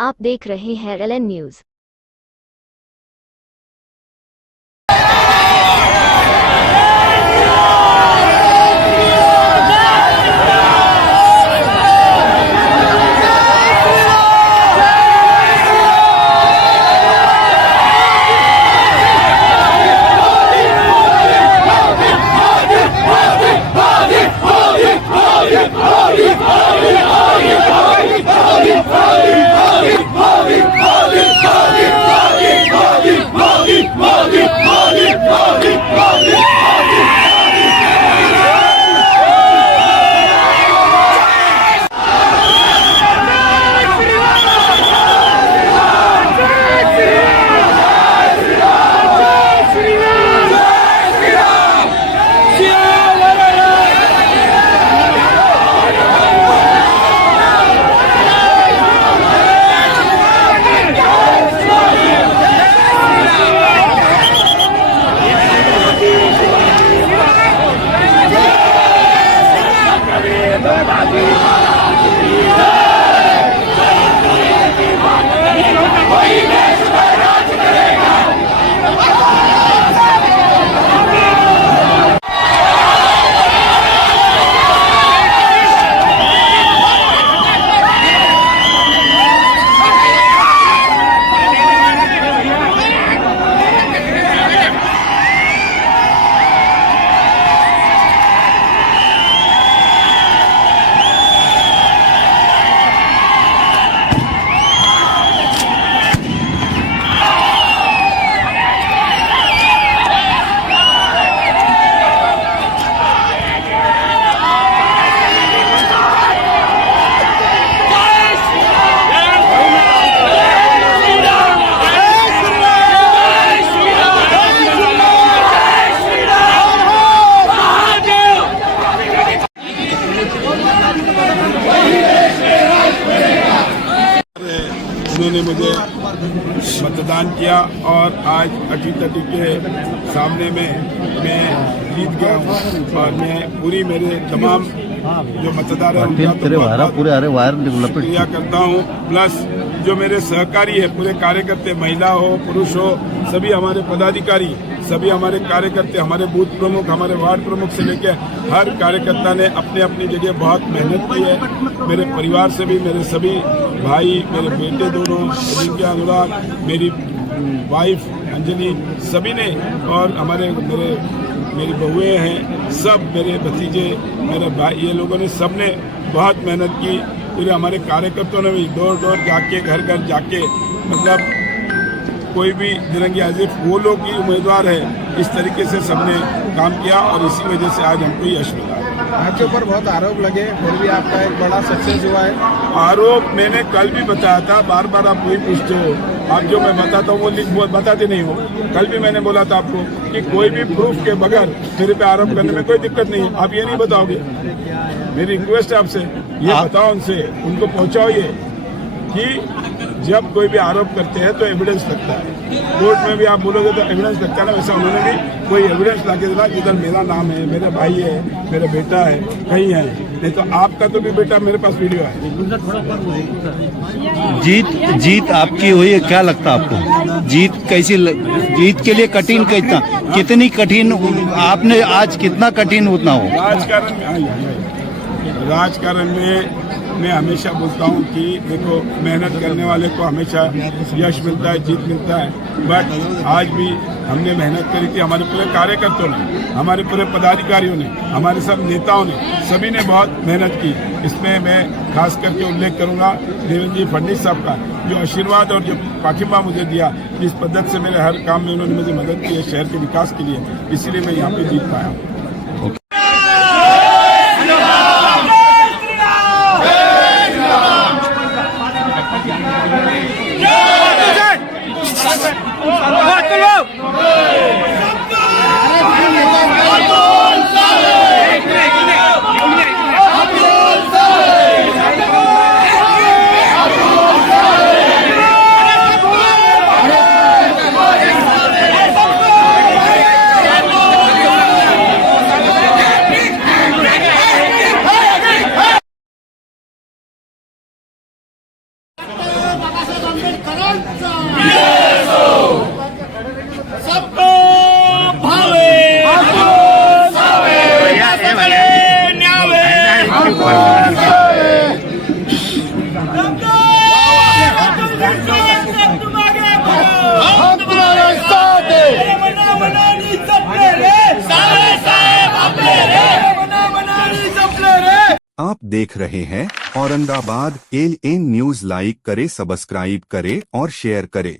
आप देख रहे हैं LN न्यूज़। उन्होंने मुझे मतदान किया और आज अटी-तटी के सामने में मैं जीत गया हूँ और मैं पूरी मेरे तमाम जो मतदार हैं उनका शुक्रिया करता हूँ। प्लस जो मेरे सहकारी है पूरे कार्यकर्ते, महिला हो पुरुष हो, सभी हमारे पदाधिकारी, सभी हमारे कार्यकर्ते, हमारे बूथ प्रमुख, हमारे वार्ड प्रमुख से लेकर हर कार्यकर्ता ने अपने अपनी जगह बहुत मेहनत की है। मेरे परिवार से भी मेरे सभी भाई, मेरे बेटे दोनों, अनुराग, मेरी वाइफ अंजलि, सभी ने, और मेरी बहुएं हैं, सब मेरे भतीजे, मेरे भाई, ये लोगों ने सब ने बहुत मेहनत की। पूरे हमारे कार्यकर्ताओं ने भी डोर डोर जाके, घर घर जाके, मतलब कोई भी दिरंगी आजिफ वो लोग ही उम्मीदवार है, इस तरीके से सबने काम किया और इसी वजह से आज हमको यश मिला। आपके ऊपर बहुत आरोप लगे, फिर भी आपका एक बड़ा सक्सेस हुआ है। आरोप मैंने कल भी बताया था, बार बार आप वही पूछते हो। आप जो मैं बताता हूँ वो बताते नहीं हो। कल भी मैंने बोला था आपको कि कोई भी प्रूफ के बगैर मेरे पे आरोप करने में कोई दिक्कत नहीं है। आप ये नहीं बताओगे, मेरी रिक्वेस्ट है आपसे, ये बताओ उनसे, उनको पहुँचाओ ये कि जब कोई भी आरोप करते हैं तो एविडेंस लगता है। कोर्ट में भी आप बोलोगे तो एविडेंस लगता है ना, वैसा उन्होंने भी कोई एविडेंस ला के दिला, जिधर मेरा नाम है, मेरा भाई है, मेरा बेटा है, कहीं है, नहीं तो आपका तो भी बेटा मेरे पास वीडियो है। जीत आपकी हुई है, क्या लगता है आपको? जीत कैसी जीत के लिए कठिन कितनी कठिन आपने आज, कितना कठिन उतना हो? राजकारण में मैं हमेशा बोलता हूँ कि देखो, मेहनत करने वाले को हमेशा यश मिलता है, जीत मिलता है। बट आज भी हमने मेहनत करी थी, हमारे पूरे कार्यकर्ताओं ने, हमारे पूरे पदाधिकारियों ने, हमारे सब नेताओं ने, सभी ने बहुत मेहनत की। इसमें मैं खास करके उल्लेख करूँगा देवेंद्र जी फडणवीस साहब का, जो आशीर्वाद और जो पाखिंबा मुझे दिया, जिस पद्धति से मेरे हर काम में उन्होंने मुझे मदद की है शहर के विकास के लिए, इसीलिए मैं यहाँ पे जीत पाया हूँ। आप देख रहे हैं औरंगाबाद ALN न्यूज। लाइक करे, सब्सक्राइब करे और शेयर करे।